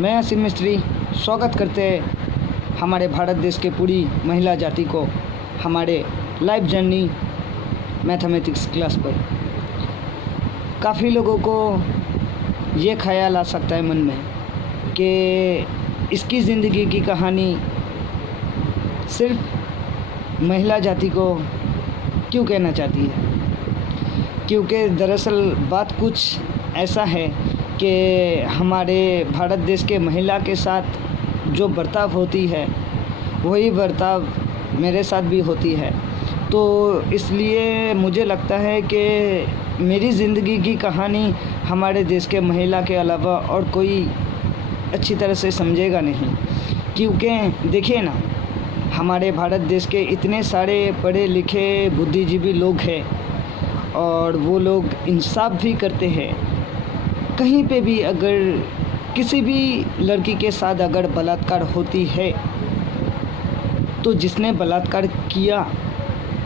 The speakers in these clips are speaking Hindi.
मैं असीम मिस्त्री स्वागत करते हैं हमारे भारत देश के पूरी महिला जाति को हमारे लाइफ जर्नी मैथमेटिक्स क्लास पर। काफ़ी लोगों को ये ख्याल आ सकता है मन में कि इसकी ज़िंदगी की कहानी सिर्फ महिला जाति को क्यों कहना चाहती है, क्योंकि दरअसल बात कुछ ऐसा है कि हमारे भारत देश के महिला के साथ जो बर्ताव होती है वही बर्ताव मेरे साथ भी होती है। तो इसलिए मुझे लगता है कि मेरी ज़िंदगी की कहानी हमारे देश के महिला के अलावा और कोई अच्छी तरह से समझेगा नहीं। क्योंकि देखिए ना, हमारे भारत देश के इतने सारे पढ़े लिखे बुद्धिजीवी लोग हैं और वो लोग इंसाफ भी करते हैं। कहीं पे भी अगर किसी भी लड़की के साथ अगर बलात्कार होती है तो जिसने बलात्कार किया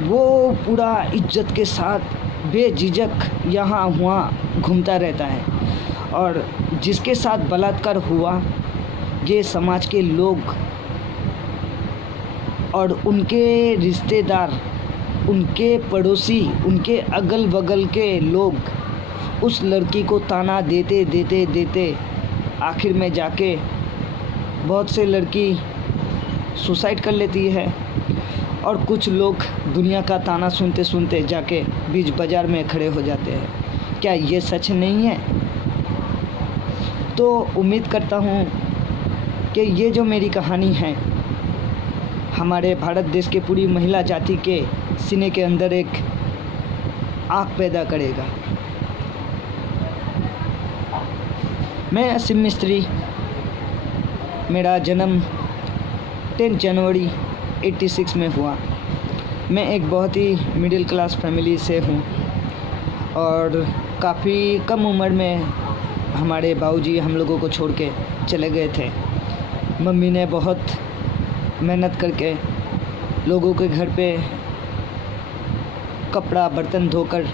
वो पूरा इज्जत के साथ बेझिझक यहाँ वहाँ घूमता रहता है, और जिसके साथ बलात्कार हुआ ये समाज के लोग और उनके रिश्तेदार, उनके पड़ोसी, उनके अगल बगल के लोग उस लड़की को ताना देते देते देते आखिर में जाके बहुत से लड़की सुसाइड कर लेती है, और कुछ लोग दुनिया का ताना सुनते सुनते जाके बीच बाज़ार में खड़े हो जाते हैं। क्या ये सच नहीं है? तो उम्मीद करता हूँ कि ये जो मेरी कहानी है हमारे भारत देश के पूरी महिला जाति के सीने के अंदर एक आग पैदा करेगा। मैं असीम मिस्त्री, मेरा जन्म 10 जनवरी 86 में हुआ। मैं एक बहुत ही मिडिल क्लास फैमिली से हूँ और काफ़ी कम उम्र में हमारे बाबूजी हम लोगों को छोड़ के चले गए थे। मम्मी ने बहुत मेहनत करके लोगों के घर पे कपड़ा बर्तन धोकर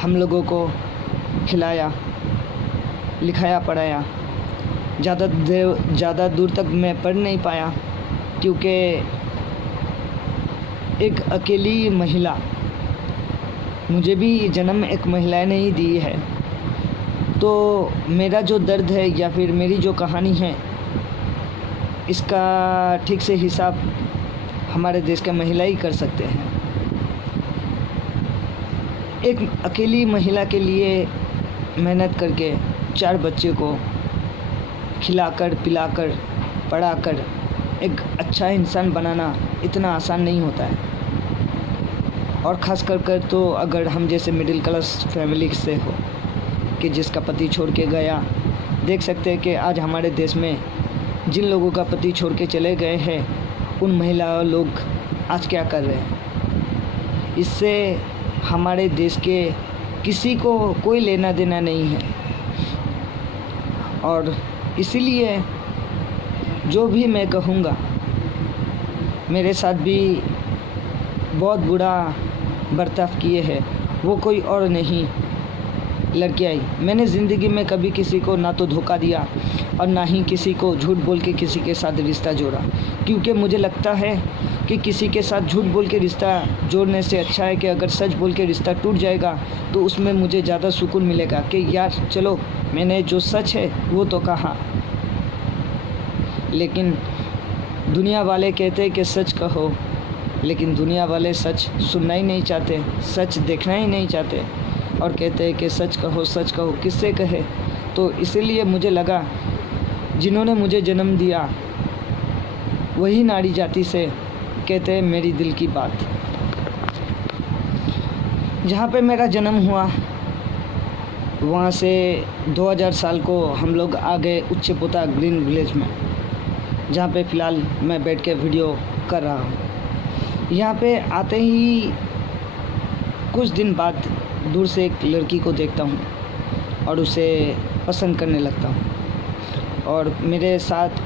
हम लोगों को खिलाया, लिखाया, पढ़ाया। ज़्यादा दूर तक मैं पढ़ नहीं पाया क्योंकि एक अकेली महिला, मुझे भी जन्म एक महिला ने ही दी है। तो मेरा जो दर्द है या फिर मेरी जो कहानी है इसका ठीक से हिसाब हमारे देश के महिला ही कर सकते हैं। एक अकेली महिला के लिए मेहनत करके 4 बच्चे को खिलाकर पिलाकर पढ़ाकर एक अच्छा इंसान बनाना इतना आसान नहीं होता है। और ख़ास कर तो अगर हम जैसे मिडिल क्लास फैमिली से हो कि जिसका पति छोड़ के गया, देख सकते हैं कि आज हमारे देश में जिन लोगों का पति छोड़ के चले गए हैं उन महिला लोग आज क्या कर रहे हैं। इससे हमारे देश के किसी को कोई लेना देना नहीं है, और इसीलिए जो भी मैं कहूँगा, मेरे साथ भी बहुत बुरा बर्ताव किए हैं वो कोई और नहीं, लड़कियाँ ही। मैंने ज़िंदगी में कभी किसी को ना तो धोखा दिया और ना ही किसी को झूठ बोल के किसी के साथ रिश्ता जोड़ा, क्योंकि मुझे लगता है कि किसी के साथ झूठ बोल के रिश्ता जोड़ने से अच्छा है कि अगर सच बोल के रिश्ता टूट जाएगा तो उसमें मुझे ज़्यादा सुकून मिलेगा कि यार चलो मैंने जो सच है वो तो कहा। लेकिन दुनिया वाले कहते हैं कि सच कहो, लेकिन दुनिया वाले सच सुनना ही नहीं चाहते, सच देखना ही नहीं चाहते, और कहते हैं कि सच कहो, किससे कहे। तो इसीलिए मुझे लगा जिन्होंने मुझे जन्म दिया वही नारी जाति से कहते हैं मेरी दिल की बात। जहाँ पे मेरा जन्म हुआ वहाँ से 2000 साल को हम लोग आ गए उच्चपोता ग्रीन विलेज में, जहाँ पे फ़िलहाल मैं बैठ के वीडियो कर रहा हूँ। यहाँ पे आते ही कुछ दिन बाद दूर से एक लड़की को देखता हूँ और उसे पसंद करने लगता हूँ, और मेरे साथ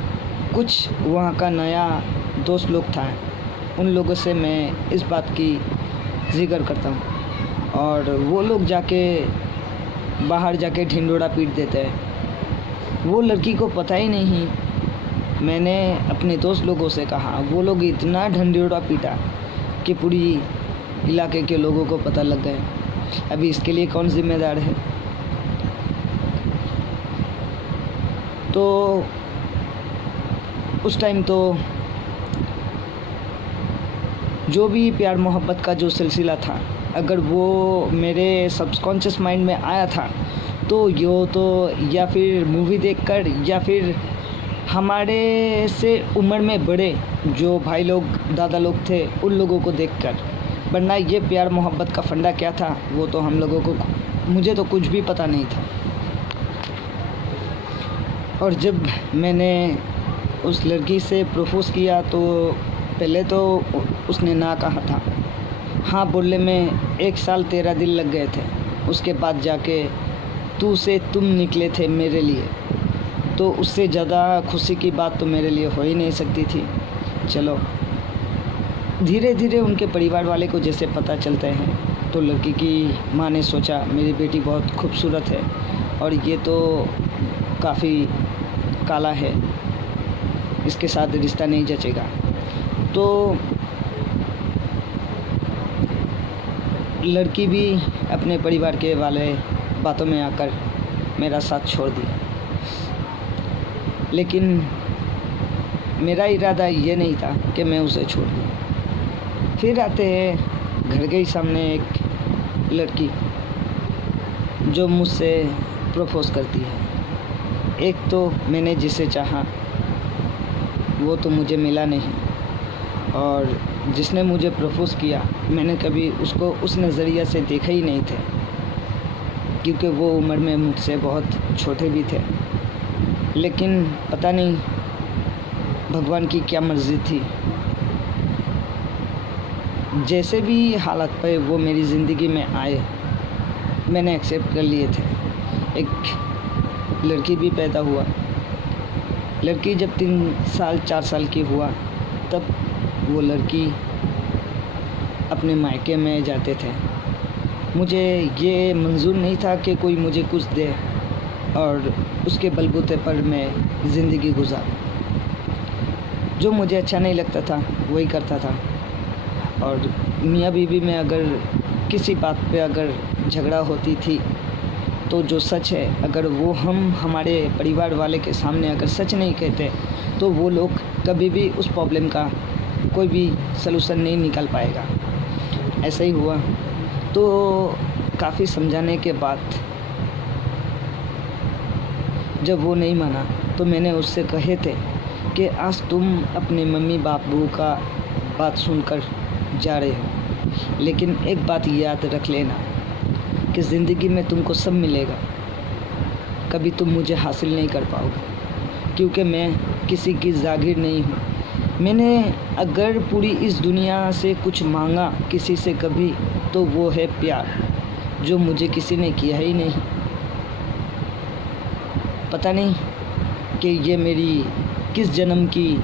कुछ वहाँ का नया दोस्त लोग था। उन लोगों से मैं इस बात की जिक्र करता हूँ और वो लोग जाके बाहर जाके ढिंढोरा पीट देते हैं वो लड़की को पता ही नहीं। मैंने अपने दोस्त लोगों से कहा, वो लोग इतना ढंढोरा पीटा कि पूरी इलाके के लोगों को पता लग गए। अभी इसके लिए कौन जिम्मेदार है? तो उस टाइम तो जो भी प्यार मोहब्बत का जो सिलसिला था, अगर वो मेरे सबकॉन्शियस माइंड में आया था तो यो तो या फिर मूवी देखकर या फिर हमारे से उम्र में बड़े जो भाई लोग दादा लोग थे उन लोगों को देखकर, वरना ये प्यार मोहब्बत का फंडा क्या था वो तो हम लोगों को, मुझे तो कुछ भी पता नहीं था। और जब मैंने उस लड़की से प्रपोज़ किया तो पहले तो उसने ना कहा था, हाँ बोलने में 1 साल 13 दिन लग गए थे। उसके बाद जाके तू से तुम निकले थे मेरे लिए, तो उससे ज़्यादा खुशी की बात तो मेरे लिए हो ही नहीं सकती थी। चलो धीरे धीरे उनके परिवार वाले को जैसे पता चलते हैं तो लड़की की माँ ने सोचा मेरी बेटी बहुत खूबसूरत है और ये तो काफ़ी काला है, इसके साथ रिश्ता नहीं जचेगा। तो लड़की भी अपने परिवार के वाले बातों में आकर मेरा साथ छोड़ दिया। लेकिन मेरा इरादा ये नहीं था कि मैं उसे छोड़ दूँ। फिर आते हैं घर के ही सामने एक लड़की जो मुझसे प्रपोज़ करती है। एक तो मैंने जिसे चाहा वो तो मुझे मिला नहीं, और जिसने मुझे प्रपोज़ किया मैंने कभी उसको उस नज़रिया से देखा ही नहीं था, क्योंकि वो उम्र में मुझसे बहुत छोटे भी थे। लेकिन पता नहीं भगवान की क्या मर्ज़ी थी, जैसे भी हालात पे वो मेरी ज़िंदगी में आए मैंने एक्सेप्ट कर लिए थे। एक लड़की भी पैदा हुआ। लड़की जब 3 साल 4 साल की हुआ तब वो लड़की अपने मायके में जाते थे। मुझे ये मंजूर नहीं था कि कोई मुझे कुछ दे और उसके बलबूते पर मैं ज़िंदगी गुजारूं। जो मुझे अच्छा नहीं लगता था वही करता था। और मियाँ बीवी में अगर किसी बात पे अगर झगड़ा होती थी तो जो सच है अगर वो हम हमारे परिवार वाले के सामने अगर सच नहीं कहते तो वो लोग कभी भी उस प्रॉब्लम का कोई भी सलूशन नहीं निकाल पाएगा। ऐसा ही हुआ। तो काफ़ी समझाने के बाद जब वो नहीं माना तो मैंने उससे कहे थे कि आज तुम अपने मम्मी बापू का बात सुनकर जा रहे हो, लेकिन एक बात याद रख लेना कि ज़िंदगी में तुमको सब मिलेगा, कभी तुम मुझे हासिल नहीं कर पाओगे, क्योंकि मैं किसी की जागीर नहीं हूँ। मैंने अगर पूरी इस दुनिया से कुछ मांगा किसी से कभी तो वो है प्यार, जो मुझे किसी ने किया ही नहीं। पता नहीं कि ये मेरी किस जन्म की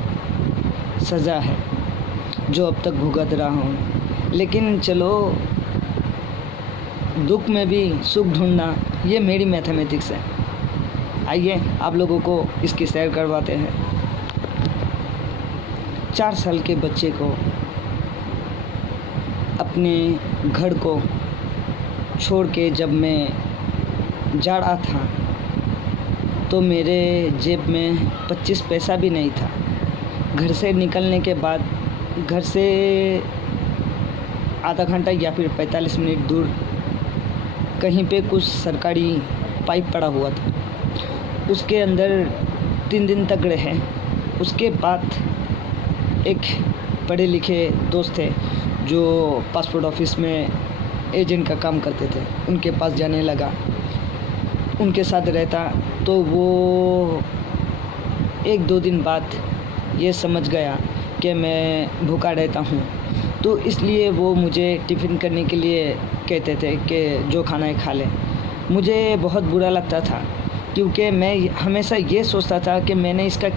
सज़ा है जो अब तक भुगत रहा हूँ। लेकिन चलो, दुख में भी सुख ढूंढना ये मेरी मैथमेटिक्स है। आइए आप लोगों को इसकी सैर करवाते हैं। 4 साल के बच्चे को अपने घर को छोड़ के जब मैं जा रहा था तो मेरे जेब में 25 पैसा भी नहीं था। घर से निकलने के बाद घर से आधा घंटा या फिर 45 मिनट दूर कहीं पे कुछ सरकारी पाइप पड़ा हुआ था, उसके अंदर 3 दिन तक रहे। उसके बाद एक पढ़े लिखे दोस्त थे जो पासपोर्ट ऑफिस में एजेंट का काम करते थे, उनके पास जाने लगा। उनके साथ रहता तो वो 1-2 दिन बाद ये समझ गया कि मैं भूखा रहता हूँ, तो इसलिए वो मुझे टिफ़िन करने के लिए कहते थे कि जो खाना है खा ले। मुझे बहुत बुरा लगता था क्योंकि मैं हमेशा ये सोचता था कि मैंने इसका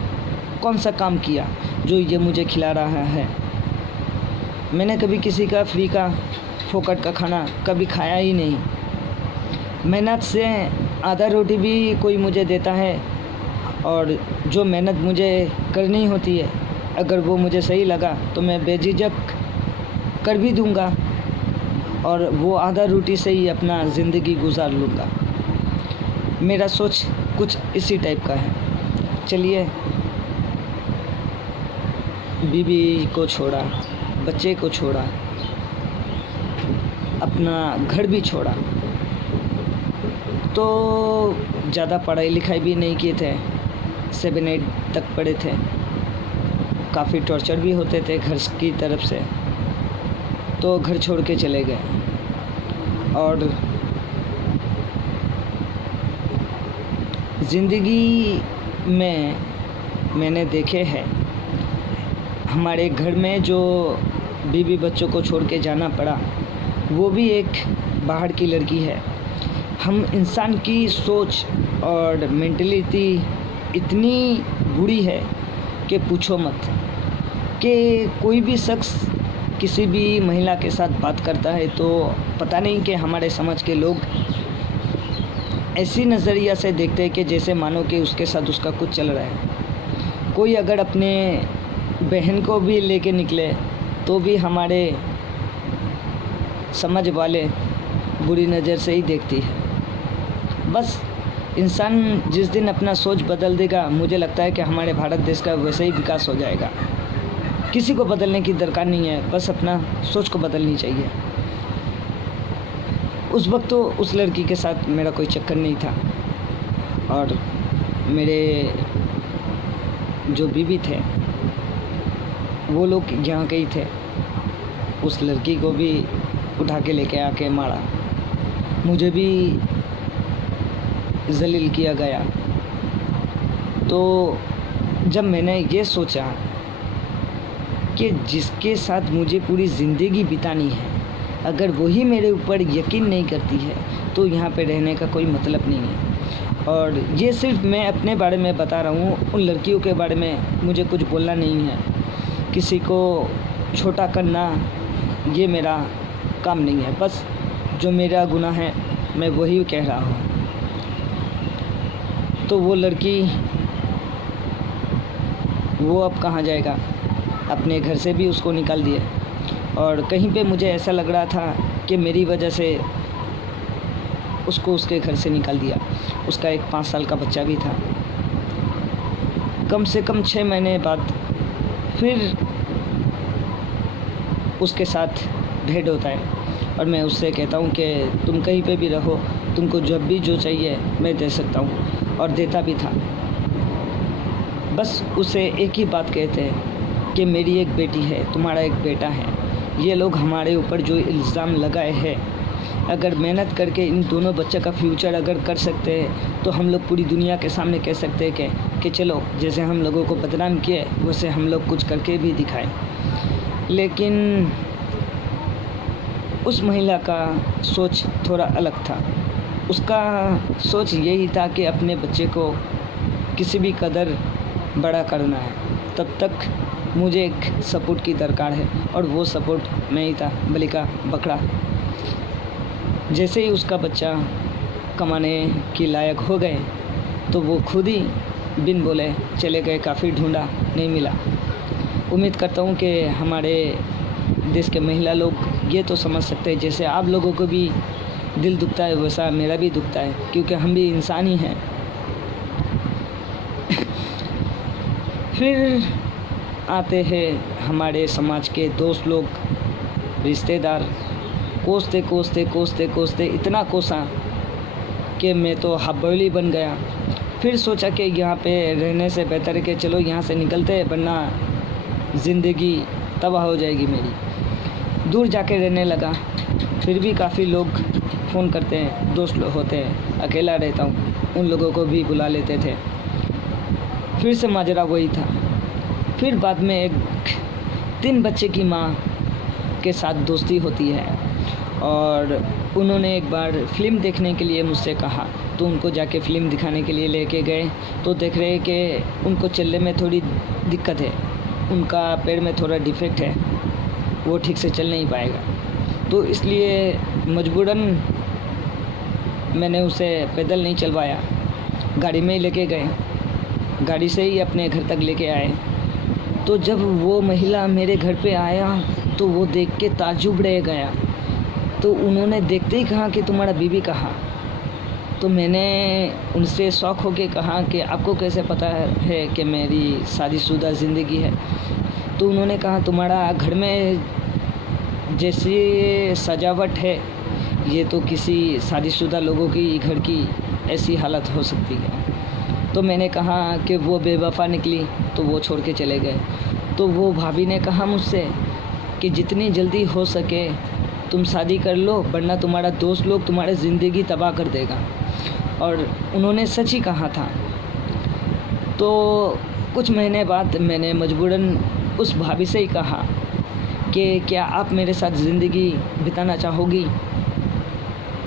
कौन सा काम किया जो ये मुझे खिला रहा है। मैंने कभी किसी का फ्री का फोकट का खाना कभी खाया ही नहीं। मेहनत से आधा रोटी भी कोई मुझे देता है और जो मेहनत मुझे करनी होती है, अगर वो मुझे सही लगा तो मैं बेझिझक कर भी दूंगा और वो आधा रोटी से ही अपना ज़िंदगी गुजार लूँगा। मेरा सोच कुछ इसी टाइप का है। चलिए, बीवी को छोड़ा, बच्चे को छोड़ा, अपना घर भी छोड़ा, तो ज़्यादा पढ़ाई लिखाई भी नहीं किए थे, 7-8 तक पढ़े थे। काफ़ी टॉर्चर भी होते थे घर की तरफ से, तो घर छोड़ के चले गए। और ज़िंदगी में मैंने देखे हैं, हमारे घर में जो बीवी बच्चों को छोड़ के जाना पड़ा, वो भी एक बाहर की लड़की है। हम इंसान की सोच और मेंटलिटी इतनी बुरी है कि पूछो मत। कि कोई भी शख्स किसी भी महिला के साथ बात करता है तो पता नहीं कि हमारे समाज के लोग ऐसी नज़रिया से देखते हैं कि जैसे मानो कि उसके साथ उसका कुछ चल रहा है। कोई अगर अपने बहन को भी लेके निकले तो भी हमारे समझ वाले बुरी नज़र से ही देखती है। बस इंसान जिस दिन अपना सोच बदल देगा, मुझे लगता है कि हमारे भारत देश का वैसे ही विकास हो जाएगा। किसी को बदलने की दरकार नहीं है, बस अपना सोच को बदलनी चाहिए। उस वक्त तो उस लड़की के साथ मेरा कोई चक्कर नहीं था और मेरे जो बीवी थे वो लोग यहाँ के ही थे। उस लड़की को भी उठा के लेके आके मारा, मुझे भी जलील किया गया। तो जब मैंने ये सोचा कि जिसके साथ मुझे पूरी ज़िंदगी बितानी है, अगर वही मेरे ऊपर यकीन नहीं करती है तो यहाँ पे रहने का कोई मतलब नहीं है। और ये सिर्फ मैं अपने बारे में बता रहा हूँ, उन लड़कियों के बारे में मुझे कुछ बोलना नहीं है। किसी को छोटा करना ये मेरा काम नहीं है, बस जो मेरा गुनाह है मैं वही कह रहा हूँ। तो वो लड़की, वो अब कहाँ जाएगा? अपने घर से भी उसको निकाल दिए और कहीं पे मुझे ऐसा लग रहा था कि मेरी वजह से उसको उसके घर से निकाल दिया। उसका एक 5 साल का बच्चा भी था। कम से कम 6 महीने बाद फिर उसके साथ भेंट होता है और मैं उससे कहता हूँ कि तुम कहीं पे भी रहो, तुमको जब भी जो चाहिए मैं दे सकता हूँ, और देता भी था। बस उसे एक ही बात कहते हैं कि मेरी एक बेटी है, तुम्हारा एक बेटा है। ये लोग हमारे ऊपर जो इल्ज़ाम लगाए हैं, अगर मेहनत करके इन दोनों बच्चों का फ्यूचर अगर कर सकते हैं तो हम लोग पूरी दुनिया के सामने कह सकते हैं कि चलो, जैसे हम लोगों को बदनाम किए वैसे हम लोग कुछ करके भी दिखाएं। लेकिन उस महिला का सोच थोड़ा अलग था। उसका सोच यही था कि अपने बच्चे को किसी भी कदर बड़ा करना है, तब तक मुझे एक सपोर्ट की दरकार है, और वो सपोर्ट मैं ही था, बलि का बकरा। जैसे ही उसका बच्चा कमाने के लायक हो गए तो वो खुद ही बिन बोले चले गए। काफ़ी ढूंढा, नहीं मिला। उम्मीद करता हूँ कि हमारे देश के महिला लोग ये तो समझ सकते हैं, जैसे आप लोगों को भी दिल दुखता है वैसा मेरा भी दुखता है, क्योंकि हम भी इंसान ही हैं। फिर आते हैं हमारे समाज के दोस्त लोग, रिश्तेदार। कोसते इतना कोसा कि मैं तो हाबोली बन गया। फिर सोचा कि यहाँ पे रहने से बेहतर है कि चलो यहाँ से निकलते हैं, वरना ज़िंदगी तबाह हो जाएगी मेरी। दूर जाके रहने लगा। फिर भी काफ़ी लोग फ़ोन करते हैं, दोस्त लोग होते हैं। अकेला रहता हूँ, उन लोगों को भी बुला लेते थे। फिर से माजरा वही था। फिर बाद में एक 3 बच्चे की माँ के साथ दोस्ती होती है और उन्होंने एक बार फ़िल्म देखने के लिए मुझसे कहा, तो उनको जाके फ़िल्म दिखाने के लिए लेके गए। तो देख रहे हैं कि उनको चलने में थोड़ी दिक्कत है, उनका पैर में थोड़ा डिफेक्ट है, वो ठीक से चल नहीं पाएगा। तो इसलिए मजबूरन मैंने उसे पैदल नहीं चलवाया, गाड़ी में ही लेके गए। गाड़ी से ही अपने घर तक लेके आए। तो जब वो महिला मेरे घर पे आया तो वो देख के ताज्जुब रह गया। तो उन्होंने देखते ही कहा कि तुम्हारा बीवी कहाँ? तो मैंने उनसे शौक होके कहा कि आपको कैसे पता है कि मेरी शादीशुदा ज़िंदगी है? तो उन्होंने कहा तुम्हारा घर में जैसी सजावट है ये तो किसी शादीशुदा लोगों की घर की ऐसी हालत हो सकती है। तो मैंने कहा कि वो बेवफा निकली तो वो छोड़ के चले गए। तो वो भाभी ने कहा मुझसे कि जितनी जल्दी हो सके तुम शादी कर लो, वरना तुम्हारा दोस्त लोग तुम्हारी ज़िंदगी तबाह कर देगा। और उन्होंने सच ही कहा था। तो कुछ महीने बाद मैंने मजबूरन उस भाभी से ही कहा कि क्या आप मेरे साथ ज़िंदगी बिताना चाहोगी?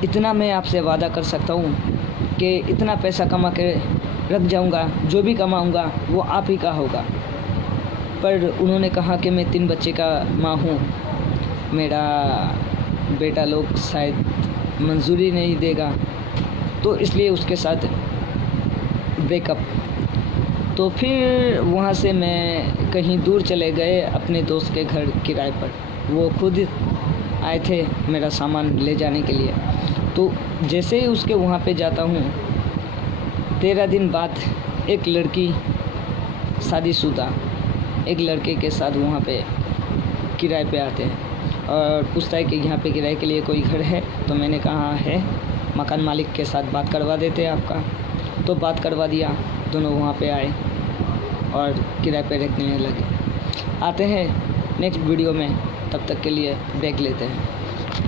इतना मैं आपसे वादा कर सकता हूँ कि इतना पैसा कमा के रख जाऊँगा, जो भी कमाऊँगा वो आप ही का होगा। पर उन्होंने कहा कि मैं 3 बच्चे का माँ हूँ, मेरा बेटा लोग शायद मंजूरी नहीं देगा, तो इसलिए उसके साथ ब्रेकअप। तो फिर वहाँ से मैं कहीं दूर चले गए अपने दोस्त के घर किराए पर। वो खुद आए थे मेरा सामान ले जाने के लिए। तो जैसे ही उसके वहाँ पे जाता हूँ, 13 दिन बाद एक लड़की शादीशुदा एक लड़के के साथ वहाँ पे किराए पे आते हैं और पूछता है कि यहाँ पे किराए के लिए कोई घर है? तो मैंने कहा है, मकान मालिक के साथ बात करवा देते हैं आपका। तो बात करवा दिया, दोनों वहाँ पे आए और किराए पे रखने लगे। आते हैं नेक्स्ट वीडियो में, तब तक के लिए ब्रेक लेते हैं।